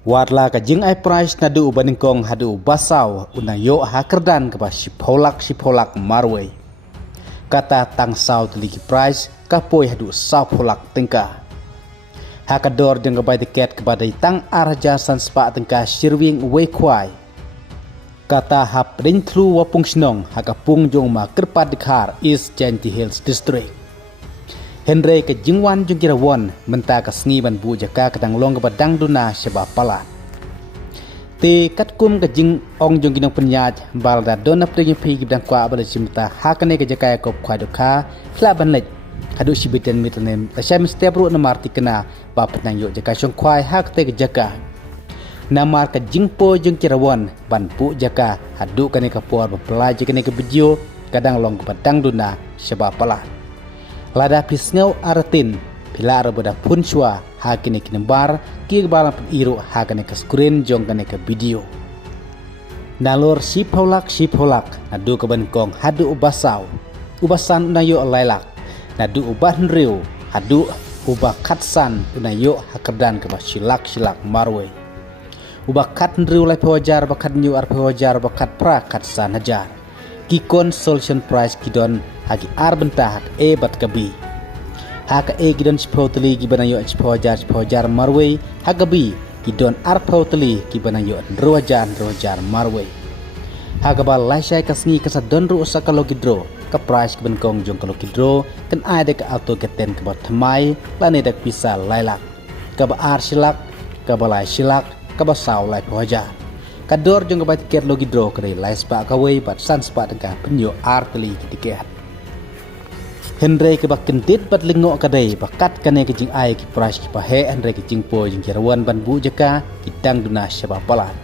Warla ka jing ai price na du baningkong hadu basau unang yo hakerdan ka ba sipolak marway. Kata tang sau teliki price ka poi hadu sau polak tengka. Hakador jeng ka bai tiket kepada tang arja san spa tengka shirwing way kwai. Kata hap ring thru wapung snong hakapung jong ma kerpat dikhar East Janti Hills District. Hynrei ke jingwan jung kirawon menta ka sngi ban bu jaka kadang long ka badang duna seba Palat. Te katkum ka jing ong jung kinong penyaj bal da dona pringi pi gibdang kwa abal simta hakane ka jaka kop kwa doka fla ban lej hadu sibiten mitlenem ta syam step ru namar tikena ba penang yo jaka syong kwai hak te ka jaka. Namar ka jingpo jung kirawon ban bu jaka hadu kane ka por bapelai jikane ka video kadang long ka badang duna seba Palat. Lada pisngau aratin pila arabada punchwa hakine kinembar kigbalan iru hakane ke screen jong kane ke video. Nalor sipholak nadu ke bankong hadu ubasau ubasan unayo lailak nadu uban riu hadu ubah katsan unayo hakerdan ke silak marwe. Ubah kat riu lai pewajar bakat nyu ar pewajar bakat pra katsan hajar. Kikon solution price kidon hagi arbenta hak bat kabi. Hak kidon spotli gibanayo pojar marwe hagabi kidon arpotli gibanayo rojar marwe. Hagabal laisai kasni kasadon ru sakalo gidro ka price kibenkong jong kalo gidro kan ada ka auto keten ke batmai lane dak bisa lailak ka ba ar silak ka balai silak ka ba saw lai pojar. Kador jong kabat tiket logi draw kare lai spa kawai bat san spa tengah penyo arteli tiket. Hynrei ke bak kentit bat lingo kadai bakat kane ke jing ai ki price ki pahe Hynrei ke jing po jing kirawan ban bu jaka kidang duna seba Palat.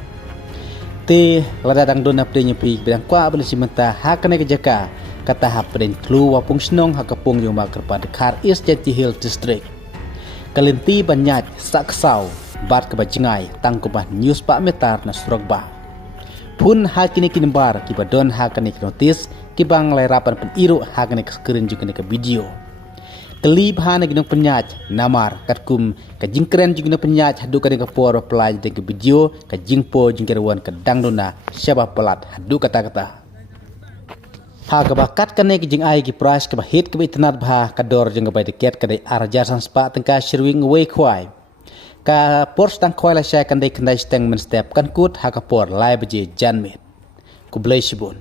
Te lada dang dona pde nyepi bidang kwa beli simenta hakane ke jaka kata hapden klu wapung snong hakapung yo mak kerpa dekhar East Janti Hills District. Kalinti banyak saksau bat ke bajingai tangkubah news pak metar na suragba. Pun hakini kinembar kibadon hakane ke notis kibang lairapan peniru hakane ke screen juga ke video. Kelib hana ginong penyaj namar katkum ke jingkren juga penyaj hadu kane ke por pelaj de ke video ke jingpo jingkerwan ke dangdona syaba Palat hadu kata-kata. Hagabakat kane ke jing ai ki price ke bahit ke itnat bah kador jeng ke bai tiket ke dai arjasan spa tengka shirwing way kwai. Ka por stang khoi la shay kan dei kandai stang men step kan kut ha ka por lai baje janmet ku blai shibun.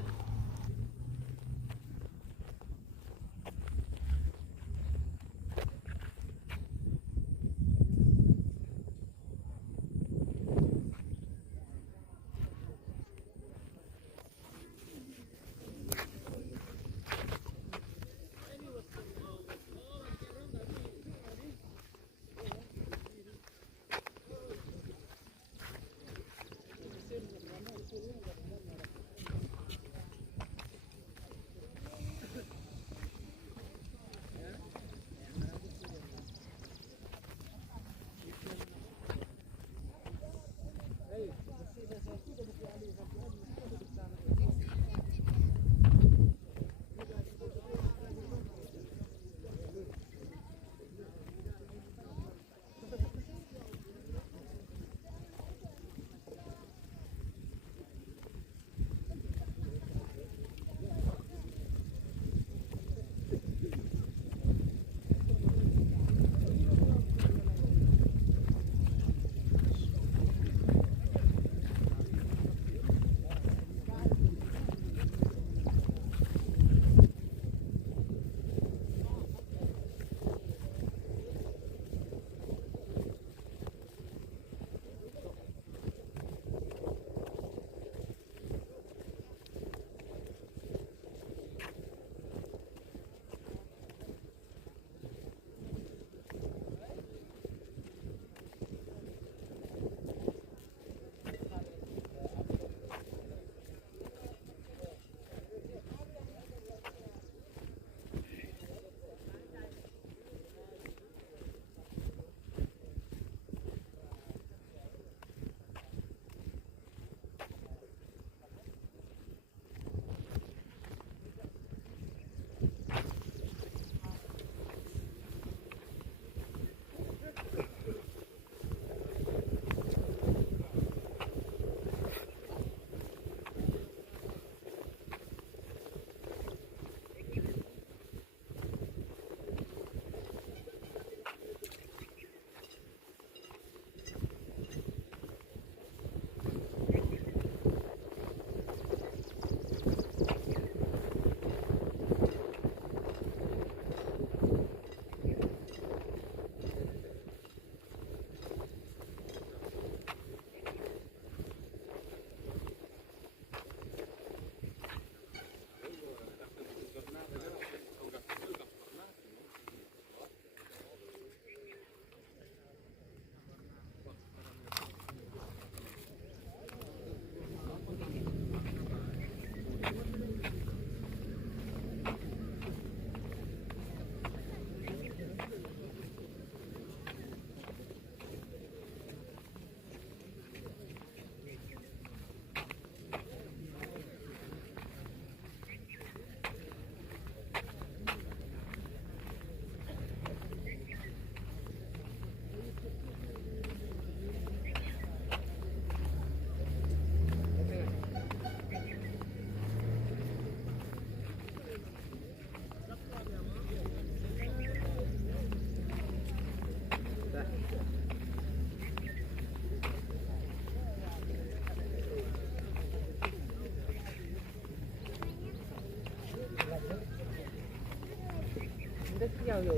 sao yo.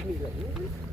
Ini lah.